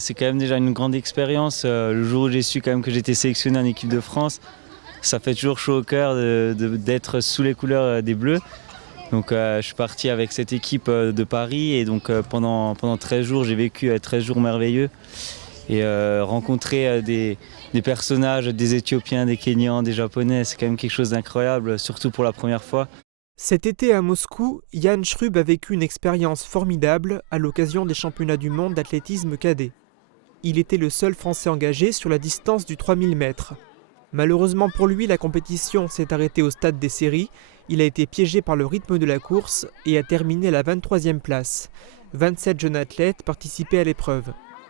C'est quand même déjà une grande expérience. Le jour où j'ai su quand même que j'étais sélectionné en équipe de France, ça fait toujours chaud au cœur d'être sous les couleurs des Bleus. Donc je suis parti avec cette équipe de Paris et donc pendant 13 jours, j'ai vécu 13 jours merveilleux et rencontrer des personnages, des Éthiopiens, des Kenyans, des Japonais, c'est quand même quelque chose d'incroyable, surtout pour la première fois. Cet été à Moscou, Jan Schrub a vécu une expérience formidable à l'occasion des championnats du monde d'athlétisme cadet. Il était le seul Français engagé sur la distance du 3000 mètres. Malheureusement pour lui, la compétition s'est arrêtée au stade des séries. Il a été piégé par le rythme de la course et a terminé à la 23e place. 27 jeunes athlètes participaient à l'épreuve.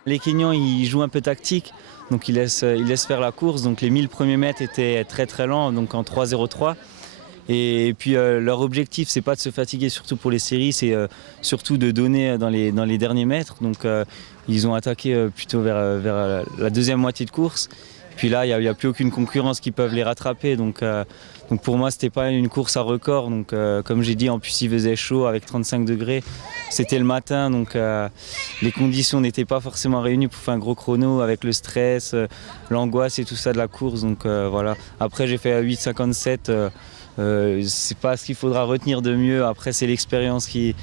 Les Kenyans, ils jouent un peu tactique, donc ils laissent faire la course. Donc les 1000 premiers mètres étaient très très lents, donc en 3,03. Et puis leur objectif, c'est pas de se fatiguer, surtout pour les séries, c'est surtout de donner dans les derniers mètres. Donc ils ont attaqué plutôt vers la deuxième moitié de course. Puis là, il n'y a plus aucune concurrence qui peuvent les rattraper. Donc pour moi, c'était pas une course à record. Donc comme j'ai dit, en plus il faisait chaud avec 35 degrés. C'était le matin, donc les conditions n'étaient pas forcément réunies pour faire un gros chrono avec le stress, l'angoisse et tout ça de la course. Donc voilà. Après, j'ai fait 8,57. C'est pas ce qu'il faudra retenir de mieux. Après, c'est l'expérience qu'il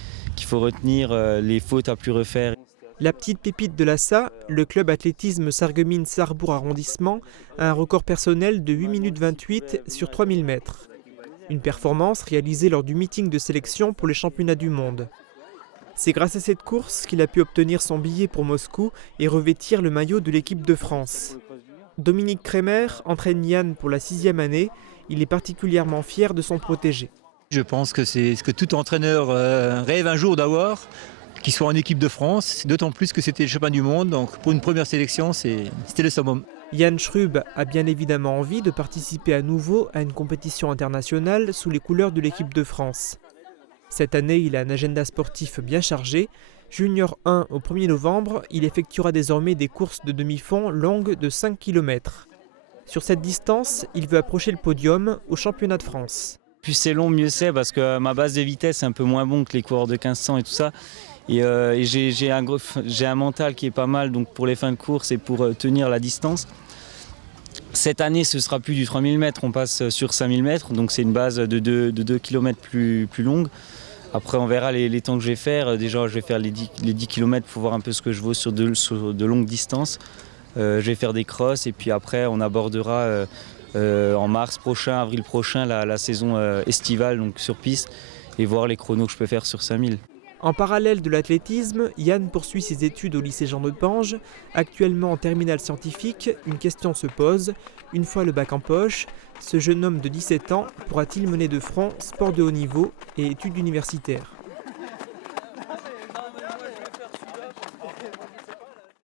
faut retenir, les fautes à plus refaire. La petite pépite de l'ASSA, le club athlétisme Sarreguemines-Sarrebourg arrondissement, a un record personnel de 8 minutes 28 sur 3000 mètres. Une performance réalisée lors du meeting de sélection pour les championnats du monde. C'est grâce à cette course qu'il a pu obtenir son billet pour Moscou et revêtir le maillot de l'équipe de France. Dominique Kremer entraîne Yann pour la 6e année. Il est particulièrement fier de son protégé. Je pense que c'est ce que tout entraîneur rêve un jour d'avoir, qu'il soit en équipe de France, d'autant plus que c'était le championnat du monde. Donc pour une première sélection, c'était le summum. Jan Schrub a bien évidemment envie de participer à nouveau à une compétition internationale sous les couleurs de l'équipe de France. Cette année, il a un agenda sportif bien chargé. Junior 1 au 1er novembre, il effectuera désormais des courses de demi-fond longues de 5 km. Sur cette distance, il veut approcher le podium au championnat de France. Plus c'est long, mieux c'est, parce que ma base de vitesse est un peu moins bon que les coureurs de 1500 et tout ça. Et j'ai un mental qui est pas mal donc pour les fins de course et pour tenir la distance. Cette année, ce sera plus du 3000 mètres, on passe sur 5000 mètres, donc c'est une base de 2 km plus longue. Après, on verra les temps que je vais faire. Déjà, je vais faire les 10 km pour voir un peu ce que je vaux sur de longues distances. Je vais faire des crosses et puis après, on abordera en mars prochain, avril prochain, la saison estivale, donc sur piste, et voir les chronos que je peux faire sur 5000. En parallèle de l'athlétisme, Yann poursuit ses études au lycée Jean de Pange. Actuellement en terminale scientifique, une question se pose. Une fois le bac en poche, ce jeune homme de 17 ans pourra-t-il mener de front sport de haut niveau et études universitaires ?